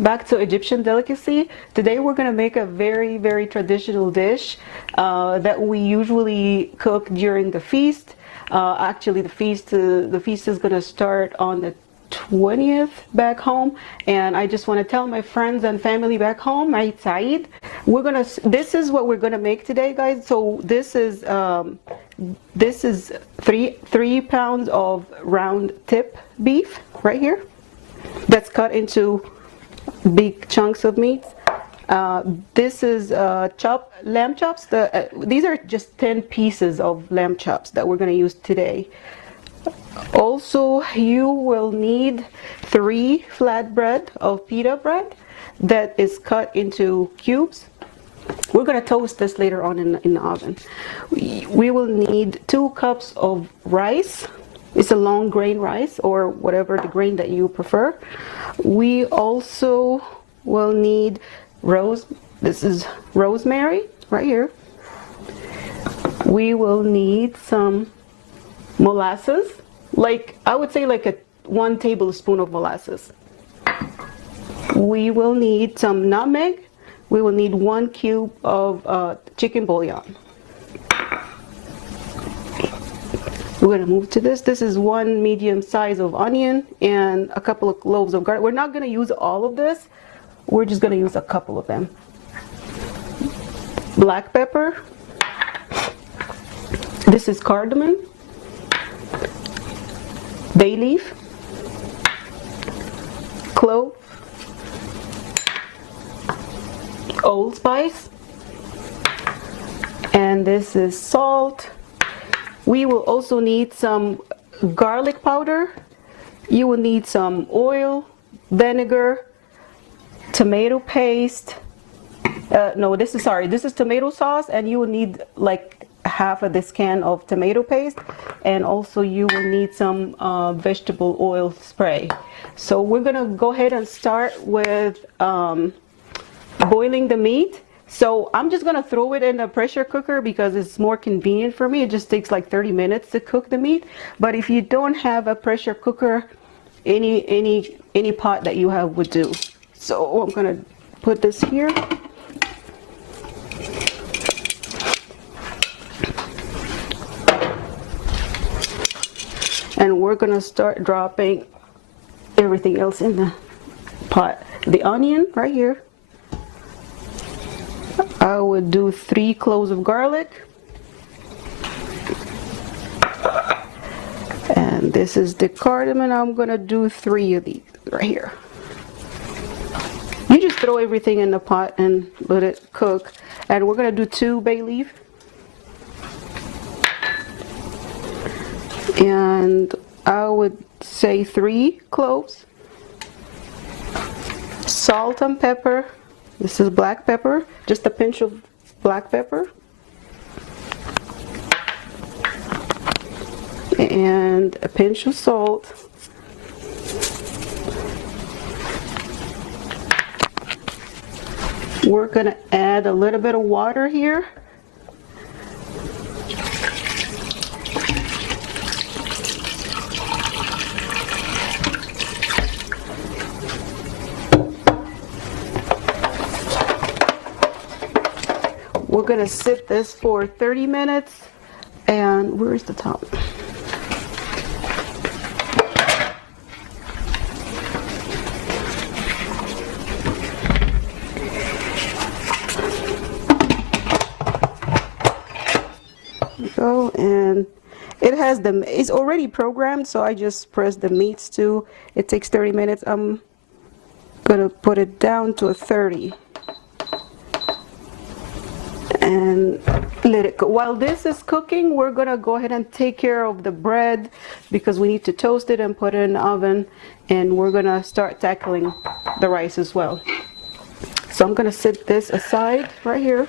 Welcome back to Egyptian Delicacy. Today we're going to make a very traditional dish that we usually cook during the feast. Actually, the feast is going to start on the 20th back home, and I just want to tell my friends and family back home, Eid Saeed. This is what we're gonna make today, guys. So this is 3 pounds of round tip beef right here. That's cut into big chunks of meat. This is lamb chops. These are just 10 pieces of lamb chops that we're going to use today. Also, you will need 3 flatbread of pita bread that is cut into cubes. We're going to toast this later on in the oven. We will need 2 cups of rice. It's a long grain rice or whatever the grain that you prefer. We also will need this is rosemary right here. We will need some molasses, I would say like 1 tablespoon of molasses. We will need some nutmeg. We will need 1 cube of chicken bouillon. We're going to move to this. This is 1 medium size of onion and a couple of cloves of garlic. We're not going to use all of this. We're just going to use a couple of them. Black pepper. This is cardamom. Bay leaf. Clove. Allspice. And this is salt. We will also need some garlic powder. You will need some oil, vinegar, tomato paste. This is tomato sauce, and you will need like half of this can of tomato paste, and also you will need some vegetable oil spray. So we're gonna go ahead and start with boiling the meat. So I'm just gonna throw it in a pressure cooker because it's more convenient for me. It just takes like 30 minutes to cook the meat. But if you don't have a pressure cooker, any pot that you have would do. So I'm gonna put this here. And we're gonna start dropping everything else in the pot. The onion right here. I would do 3 cloves of garlic. And this is the cardamom. I'm gonna do 3 of these right here. You just throw everything in the pot and let it cook. And we're gonna do 2 bay leaf. And I would say 3 cloves. Salt and pepper. This is black pepper, just a pinch of black pepper. And a pinch of salt. We're gonna add a little bit of water here. We're gonna sit this for 30 minutes, and where's the top? Go, and it's already programmed, so I just press the meats too. It takes 30 minutes. I'm gonna put it down to a 30. And let it go. While this is cooking, we're gonna go ahead and take care of the bread because we need to toast it and put it in the oven, and we're gonna start tackling the rice as well. So I'm gonna set this aside right here.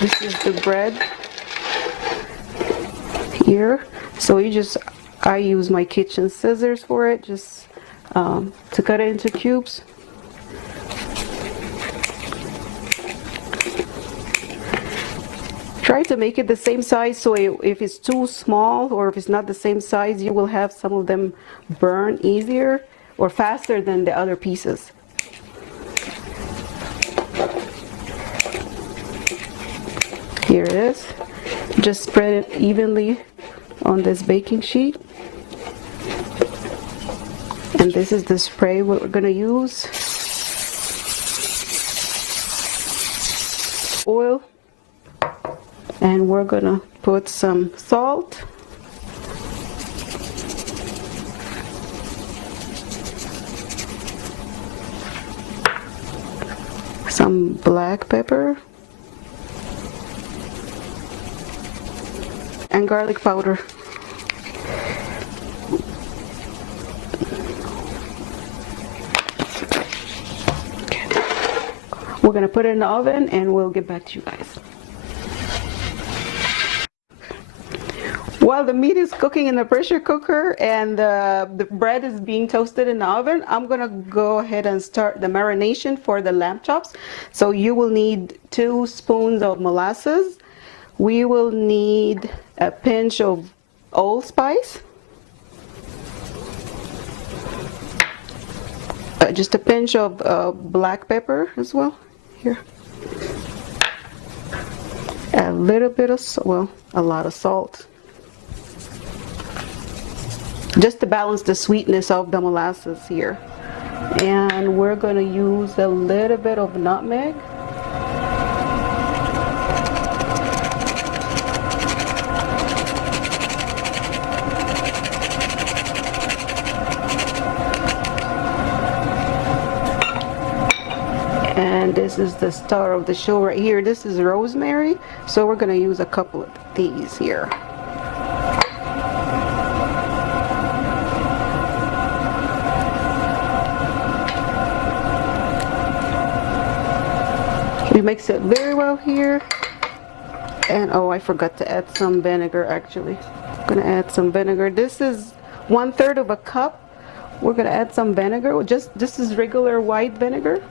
This is the bread here. So I use my kitchen scissors for it, just to cut it into cubes. Try to make it the same size, so if it's too small or if it's not the same size, you will have some of them burn easier or faster than the other pieces. Here it is. Just spread it evenly on this baking sheet. And this is the spray what we're gonna use. Oil. And we're gonna put some salt. Some black pepper. And garlic powder. Okay. We're gonna put it in the oven and we'll get back to you guys. While the meat is cooking in the pressure cooker and the bread is being toasted in the oven, I'm gonna go ahead and start the marination for the lamb chops. So you will need 2 spoons of molasses. We will need a pinch of allspice, just a pinch of black pepper as well. Here, a little bit of, well, a lot of salt, just to balance the sweetness of the molasses here. And we're going to use a little bit of nutmeg. And this is the star of the show right here. This is rosemary. So we're going to use a couple of these here. We mix it very well here. And oh, I forgot to add some vinegar actually. I'm going to add some vinegar. This is 1/3 of a cup. We're going to add some vinegar. Just this is regular white vinegar.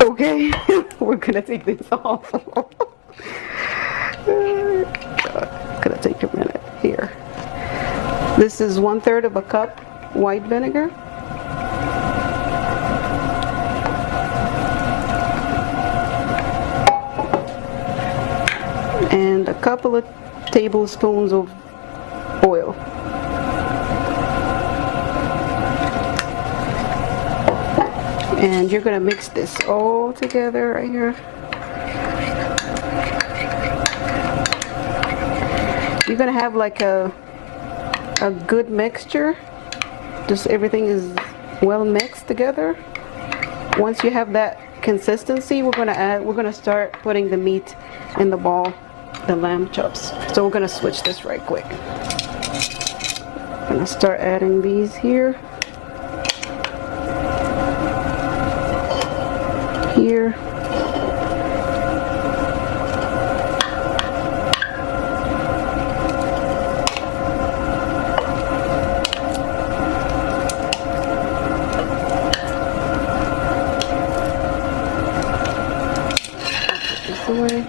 Okay, we're gonna take this off. Gonna take a minute here. This is 1/3 of a cup white vinegar. And a couple of tablespoons of oil. And you're going to mix this all together right here. You're going to have like a good mixture. Just everything is well mixed together. Once you have that consistency, we're going to start putting the meat in the ball, the lamb chops. So we're going to switch this right quick. I'm going to start adding these here. Here. This away.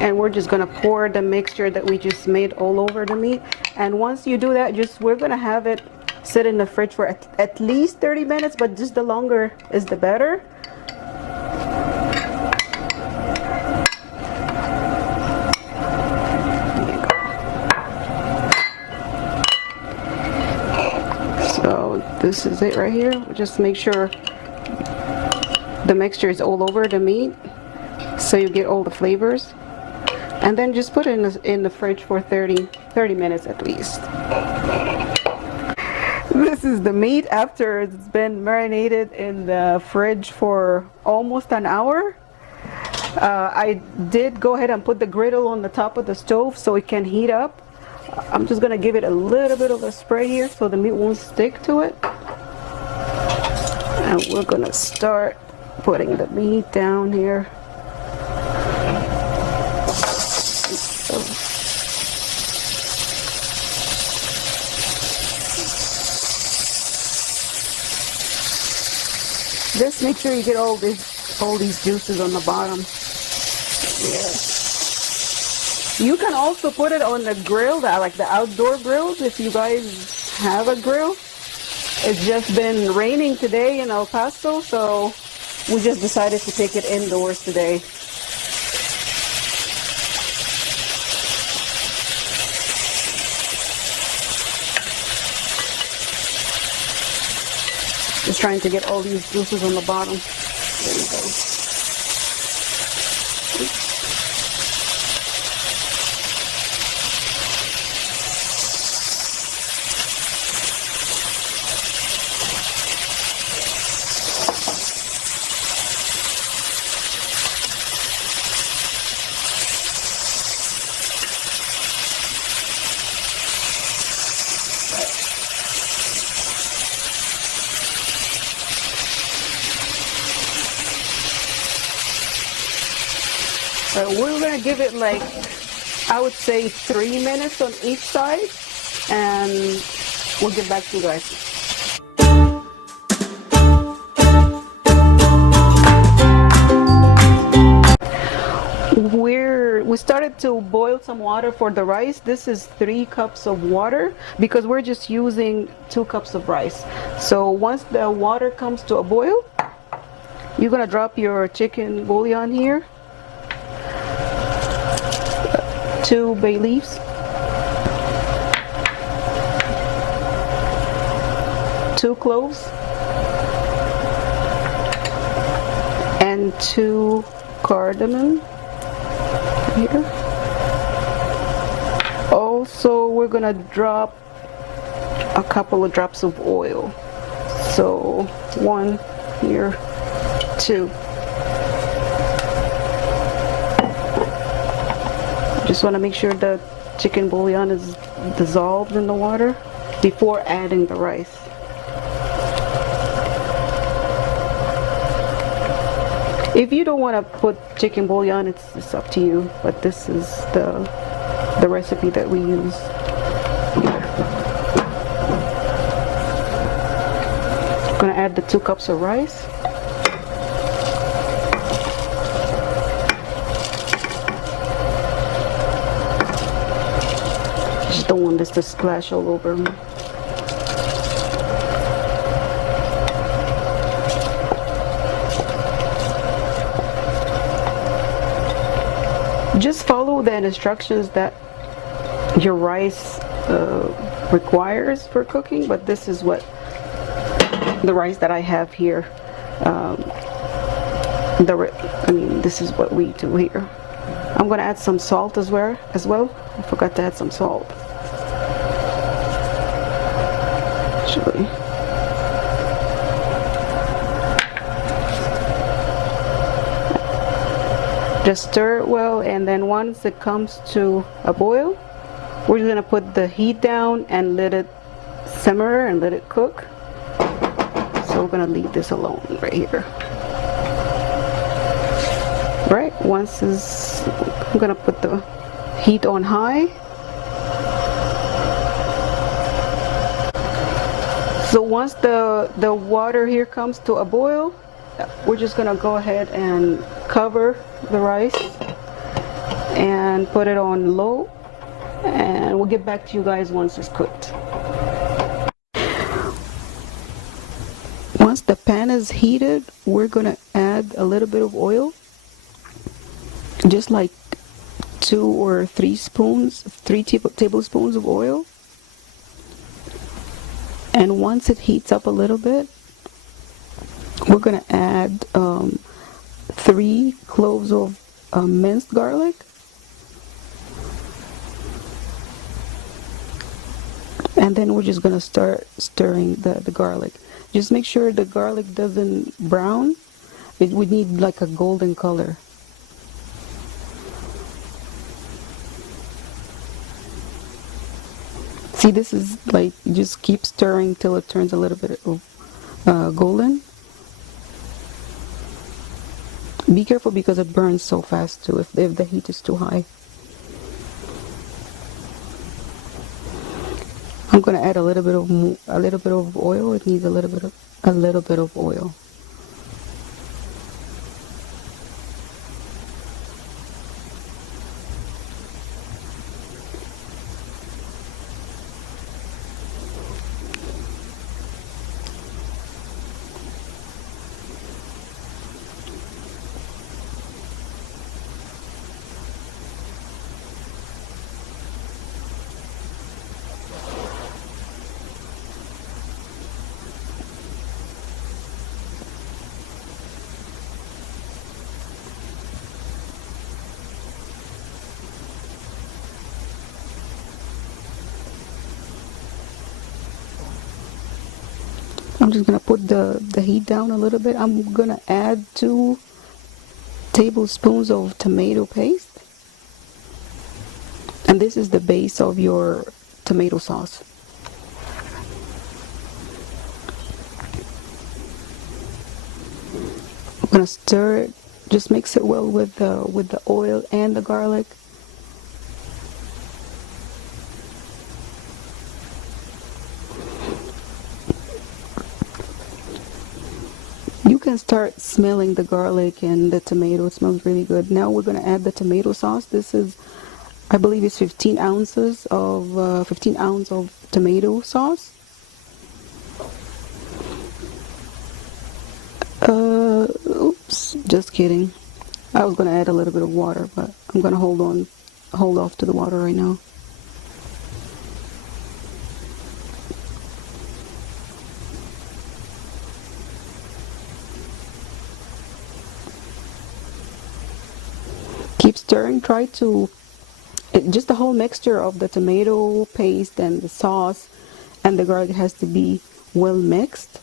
And we're just gonna pour the mixture that we just made all over the meat. And once you do that, we're gonna have it sit in the fridge for at least 30 minutes, but just the longer is the better. So this is it right here. Just make sure the mixture is all over the meat so you get all the flavors. And then just put it in the fridge for 30 minutes at least. This is the meat after it's been marinated in the fridge for almost an hour. I did go ahead and put the griddle on the top of the stove so it can heat up. I'm just gonna give it a little bit of a spray here so the meat won't stick to it. And we're gonna start putting the meat down here. Just make sure you get all these juices on the bottom. Yeah. You can also put it on the grill, like the outdoor grills, if you guys have a grill. It's just been raining today in El Paso, so we just decided to take it indoors today. Just trying to get all these juices on the bottom. There you go. We're gonna give it like, I would say 3 minutes on each side, and we'll get back to you guys. We started to boil some water for the rice. This is 3 cups of water because we're just using 2 cups of rice. So once the water comes to a boil, you're gonna drop your chicken bouillon here. 2 bay leaves, 2 cloves, and 2 cardamom here. Also, we're gonna drop a couple of drops of oil. So 1 here, 2. Just want to make sure the chicken bouillon is dissolved in the water before adding the rice. If you don't want to put chicken bouillon, it's up to you, but this is the recipe that we use here. I'm gonna add the 2 cups of rice. Just don't want this to splash all over me. Just follow the instructions that your rice requires for cooking, but this is what the rice that I have here. This is what we do here. I'm gonna add some salt as well. I forgot to add some salt. Actually. Just stir it well, and then once it comes to a boil, we're just gonna put the heat down and let it simmer and let it cook. So we're gonna leave this alone right here. Right, I'm gonna put the heat on high. So once the water here comes to a boil, we're just gonna go ahead and cover the rice and put it on low, and we'll get back to you guys once it's cooked. Once the pan is heated, we're gonna add a little bit of oil, just like 2 or 3 tablespoons of oil. And once it heats up a little bit, we're gonna add 3 cloves of minced garlic, and then we're just gonna start stirring the garlic. Just make sure the garlic doesn't brown. It would need like a golden color. See, this is like, you just keep stirring till it turns a little bit of golden. Be careful because it burns so fast too if the heat is too high. I'm gonna add a little bit of oil. It needs a little bit of oil. I'm just gonna put the heat down a little bit. I'm gonna add 2 tablespoons of tomato paste, and this is the base of your tomato sauce. I'm gonna stir it. Just mix it well with the oil and the garlic. You can start smelling the garlic and the tomato. It smells really good. Now we're gonna add the tomato sauce. This is, I believe it's 15 ounces of 15 ounces of tomato sauce. Oops, just kidding. I was gonna add a little bit of water, but I'm gonna hold off to the water right now. Keep stirring. Try to, just the whole mixture of the tomato paste and the sauce and the garlic has to be well mixed.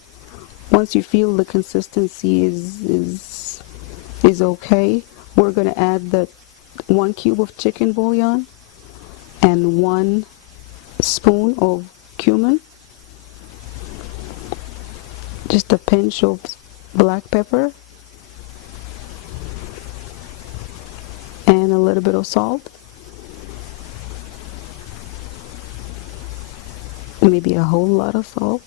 Once you feel the consistency is okay, we're gonna add the 1 cube of chicken bouillon and 1 spoon of cumin, just a pinch of black pepper, and a little bit of salt, maybe a whole lot of salt.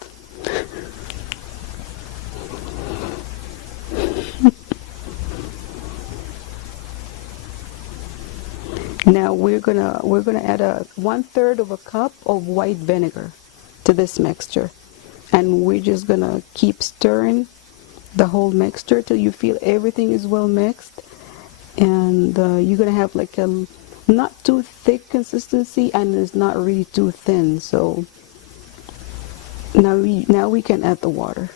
Now we're gonna add a 1/3 of a cup of white vinegar to this mixture, and we're just gonna keep stirring the whole mixture till you feel everything is well mixed, and you're gonna have like a not too thick consistency, and it's not really too thin. So now we can add the water,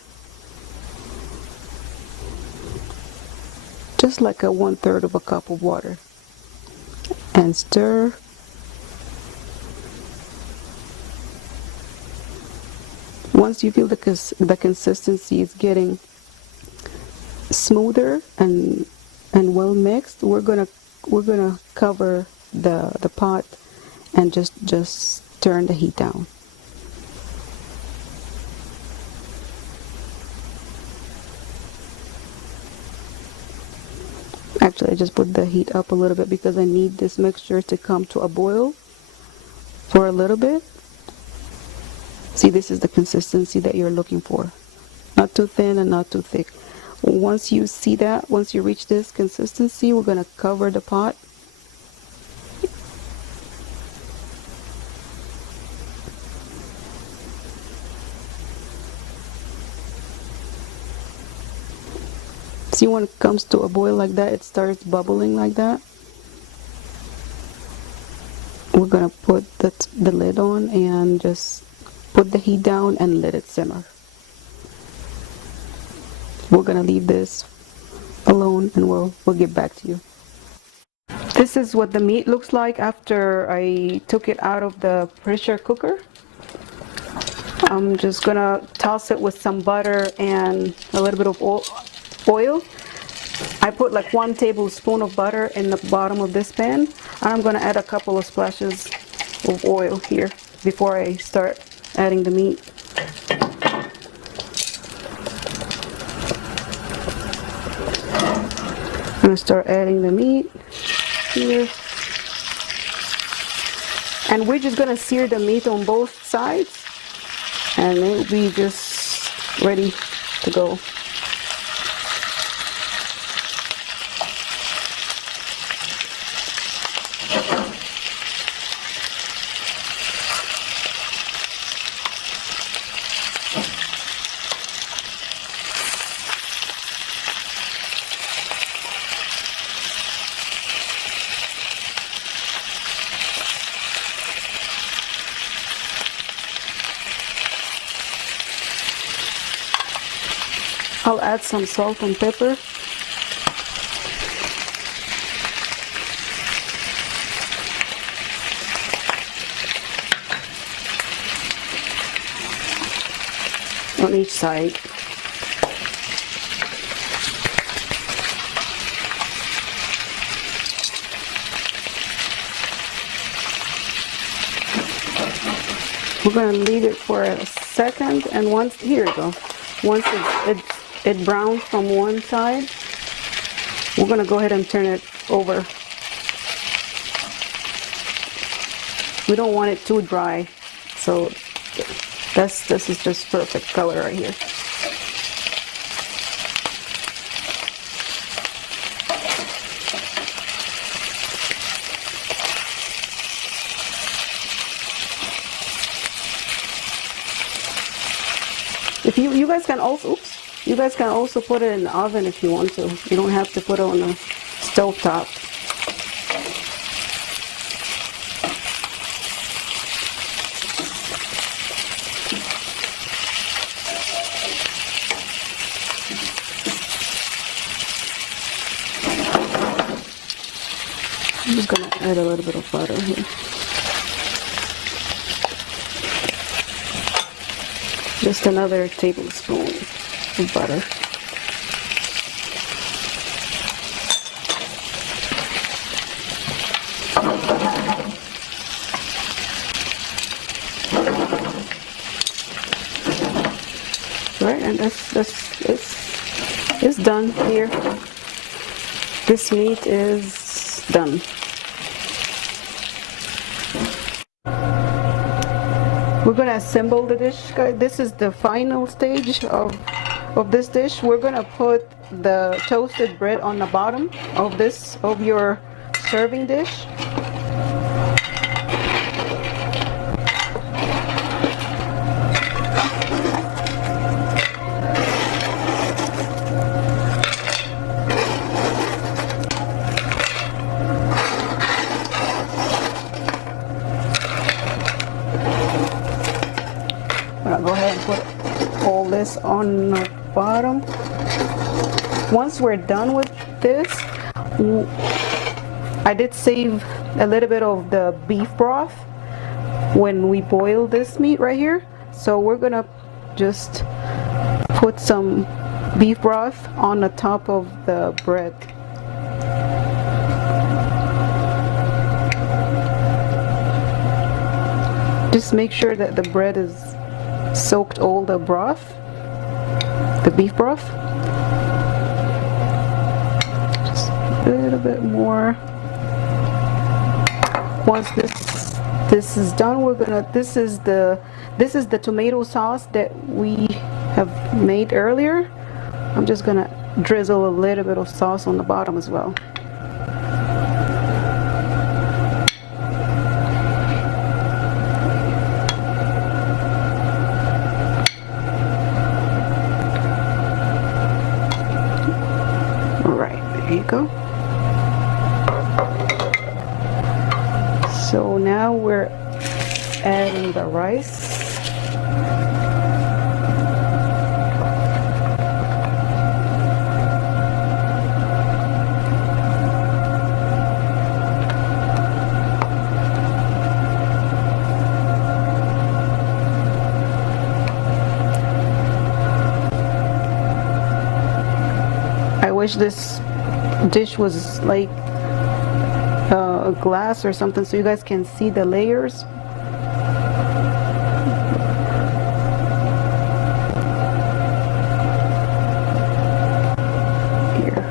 just like a 1/3 of a cup of water, and stir. Once you feel the consistency is getting smoother and well mixed, we're gonna cover the pot and just turn the heat down. Actually, I just put the heat up a little bit because I need this mixture to come to a boil for a little bit. See, this is the consistency that you're looking for. Not too thin and not too thick. Once you see that, once you reach this consistency, we're going to cover the pot. See, when it comes to a boil like that, it starts bubbling like that. We're going to put the lid on and just put the heat down and let it simmer. We're going to leave this alone and we'll get back to you. This is what the meat looks like after I took it out of the pressure cooker. I'm just gonna toss it with some butter and a little bit of oil. I put like 1 tablespoon of butter in the bottom of this pan, and I'm gonna add a couple of splashes of oil here before I start adding the meat. I'm gonna start adding the meat here. And we're just gonna sear the meat on both sides, and it'll be just ready to go. I'll add some salt and pepper. each side. We're going to leave it for a second, and once, here we go. Once it browns from one side, we're going to go ahead and turn it over. We don't want it too dry, so this is just perfect color right here. If you guys can also, you guys can also put it in the oven if you want to. You don't have to put it on the stove top. I'm just gonna add a little bit of butter here. Just another tablespoon of butter. Right, and it's done here. This meat is done. We're going to assemble the dish, guys. This is the final stage of this dish. We're going to put the toasted bread on the bottom of your serving dish. Go ahead and put all this on the bottom. Once we're done with this, I did save a little bit of the beef broth when we boil this meat right here. So we're gonna just put some beef broth on the top of the bread. Just make sure that the bread is soaked all the broth, the beef broth. Just a little bit more. Once this is done, we're gonna this is the tomato sauce that we have made earlier. I'm just gonna drizzle a little bit of sauce on the bottom as well. There you go. So now we're adding the rice. I wish this dish was like a glass or something so you guys can see the layers. Here.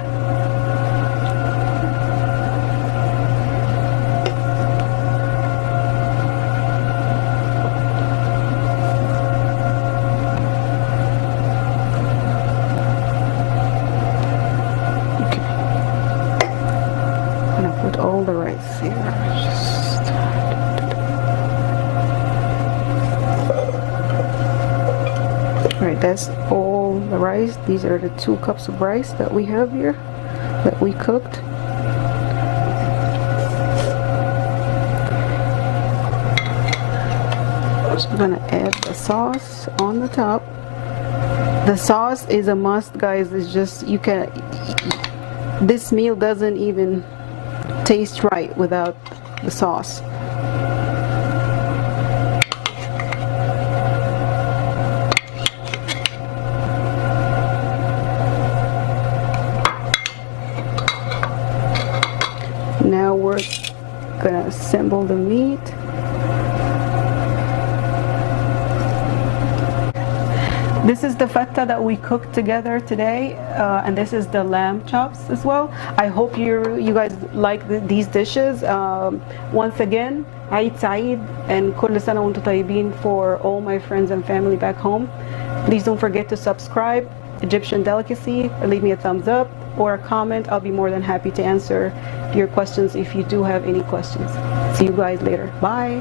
Put all the rice here. Alright, that's all the rice. These are the 2 cups of rice that we have here that we cooked. Just gonna add the sauce on the top. The sauce is a must, guys. It's just, you can, this meal doesn't even taste right without the sauce. we're gonna assemble the meat. This is the fata that we cooked together today, and this is the lamb chops as well. I hope you guys like these dishes. Once again, Eid Saeed and كل سنة وانتم طيبين for all my friends and family back home. Please don't forget to subscribe, Egyptian Delicacy, leave me a thumbs up or a comment. I'll be more than happy to answer your questions if you do have any questions. See you guys later. Bye.